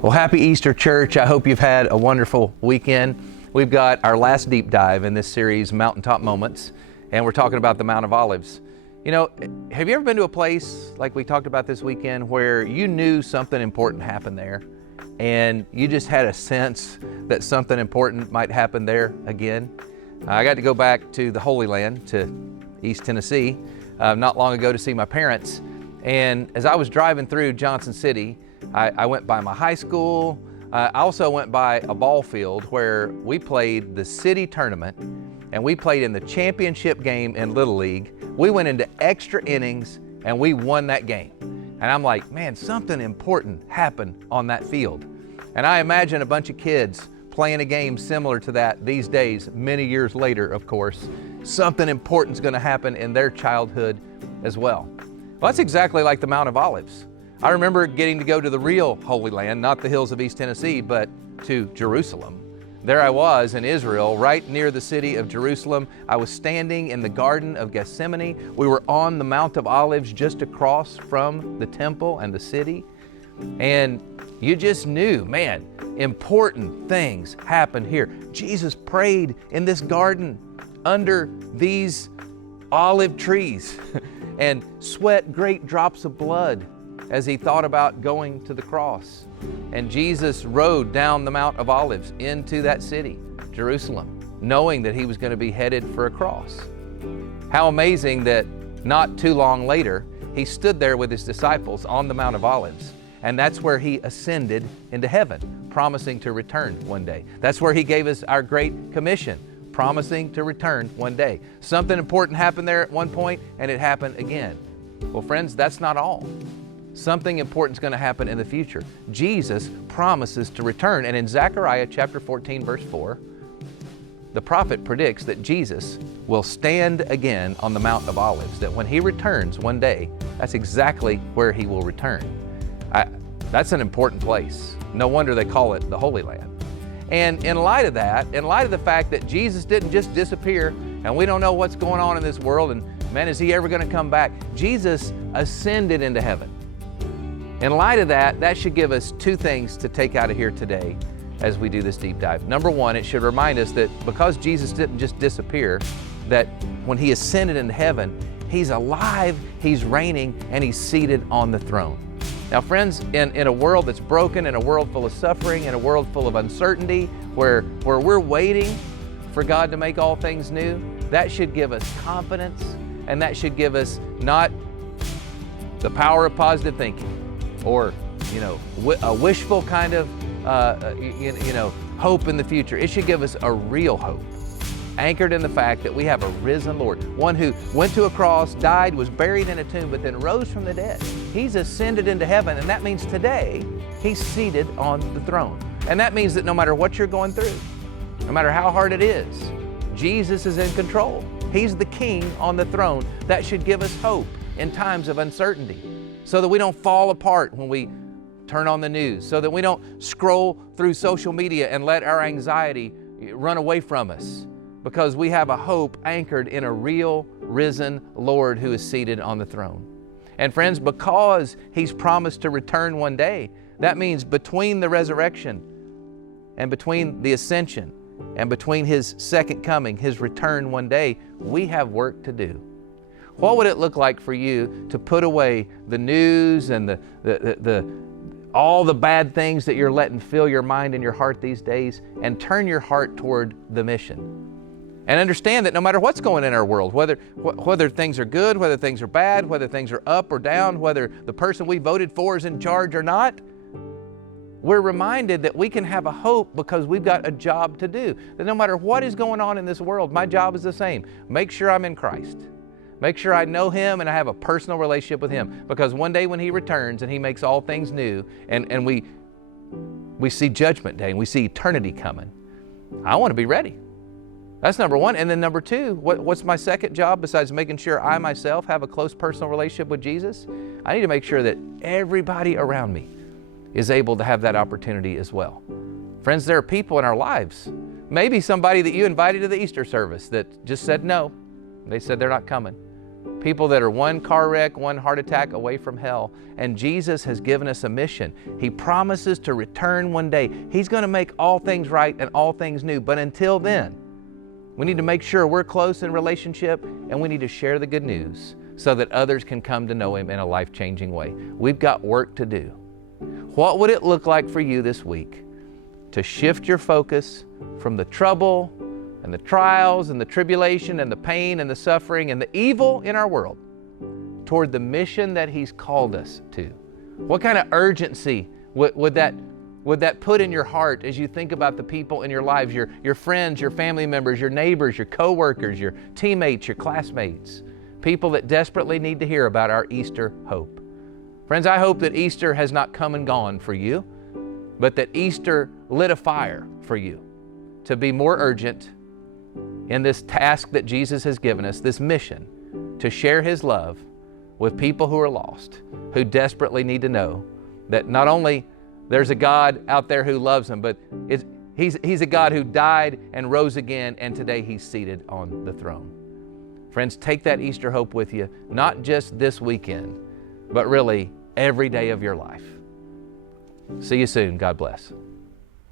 Well, happy Easter, church. I hope you've had a wonderful weekend. We've got our last deep dive in this series, Mountaintop Moments, and we're talking about the Mount of Olives. You know, have you ever been to a place like we talked about this weekend where you knew something important happened there and you just had a sense that something important might happen there again? I got to go back to the Holy Land, to East Tennessee, not long ago to see my parents. And as I was driving through Johnson City, I went by my high school. I also went by a ball field where we played the city tournament and we played in the championship game in Little League. We went into extra innings and we won that game. And I'm like, man, something important happened on that field. And I imagine a bunch of kids playing a game similar to that these days, many years later, of course. Something important is going to happen in their childhood as well. Well, that's exactly like the Mount of Olives. I remember getting to go to the real Holy Land, not the hills of East Tennessee, but to Jerusalem. There I was in Israel, right near the city of Jerusalem. I was standing in the Garden of Gethsemane. We were on the Mount of Olives just across from the temple and the city. And you just knew, man, important things happened here. Jesus prayed in this garden under these olive trees and sweat great drops of blood as he thought about going to the cross. And Jesus rode down the Mount of Olives into that city, Jerusalem, knowing that he was going to be headed for a cross. How amazing that not too long later, he stood there with his disciples on the Mount of Olives, and that's where he ascended into heaven, promising to return one day. That's where he gave us our Great Commission, promising to return one day. Something important happened there at one point, and it happened again. Well, friends, that's not all. Something important is going to happen in the future. Jesus promises to return. And in Zechariah chapter 14, verse 4, the prophet predicts that Jesus will stand again on the Mount of Olives, that when he returns one day, that's exactly where he will return. That's an important place. No wonder they call it the Holy Land. And in light of that, in light of the fact that Jesus didn't just disappear and we don't know what's going on in this world and man, is he ever going to come back? Jesus ascended into heaven. In light of that, that should give us two things to take out of here today as we do this deep dive. Number one, it should remind us that because Jesus didn't just disappear, that when he ascended into heaven, he's alive, he's reigning, and he's seated on the throne. Now, friends, in a world that's broken, in a world full of suffering, in a world full of uncertainty, where we're waiting for God to make all things new, that should give us confidence, and that should give us not the power of positive thinking, or, a wishful kind of, hope in the future. It should give us a real hope, anchored in the fact that we have a risen Lord, one who went to a cross, died, was buried in a tomb, but then rose from the dead. He's ascended into heaven, and that means today he's seated on the throne. And that means that no matter what you're going through, no matter how hard it is, Jesus is in control. He's the king on the throne. That should give us hope in times of uncertainty, so that we don't fall apart when we turn on the news, so that we don't scroll through social media and let our anxiety run away from us, because we have a hope anchored in a real risen Lord who is seated on the throne. And friends, because he's promised to return one day, that means between the resurrection and between the ascension and between his second coming, his return one day, we have work to do. What would it look like for you to put away the news and all the bad things that you're letting fill your mind and your heart these days, and turn your heart toward the mission? And understand that no matter what's going on in our world, whether things are good, whether things are bad, whether things are up or down, whether the person we voted for is in charge or not, we're reminded that we can have a hope because we've got a job to do. That no matter what is going on in this world, my job is the same. Make sure I'm in Christ. Make sure I know him and I have a personal relationship with him, because one day when he returns and he makes all things new and we see Judgment Day and we see eternity coming, I want to be ready. That's number one. And then number two, what's my second job besides making sure I myself have a close personal relationship with Jesus? I need to make sure that everybody around me is able to have that opportunity as well. Friends, there are people in our lives, maybe somebody that you invited to the Easter service that just said no. They said they're not coming. People that are one car wreck, one heart attack away from hell. And Jesus has given us a mission. He promises to return one day. He's going to make all things right and all things new. But until then, we need to make sure we're close in relationship, and we need to share the good news so that others can come to know Him in a life-changing way. We've got work to do. What would it look like for you this week to shift your focus from the trouble and the trials and the tribulation and the pain and the suffering and the evil in our world toward the mission that He's called us to? What kind of urgency would that put in your heart as you think about the people in your lives, your friends, your family members, your neighbors, your co-workers, your teammates, your classmates, people that desperately need to hear about our Easter hope? Friends, I hope that Easter has not come and gone for you, but that Easter lit a fire for you to be more urgent in this task that Jesus has given us, this mission to share His love with people who are lost, who desperately need to know that not only there's a God out there who loves them, but He's a God who died and rose again, and today He's seated on the throne. Friends, take that Easter hope with you, not just this weekend, but really every day of your life. See you soon. God bless.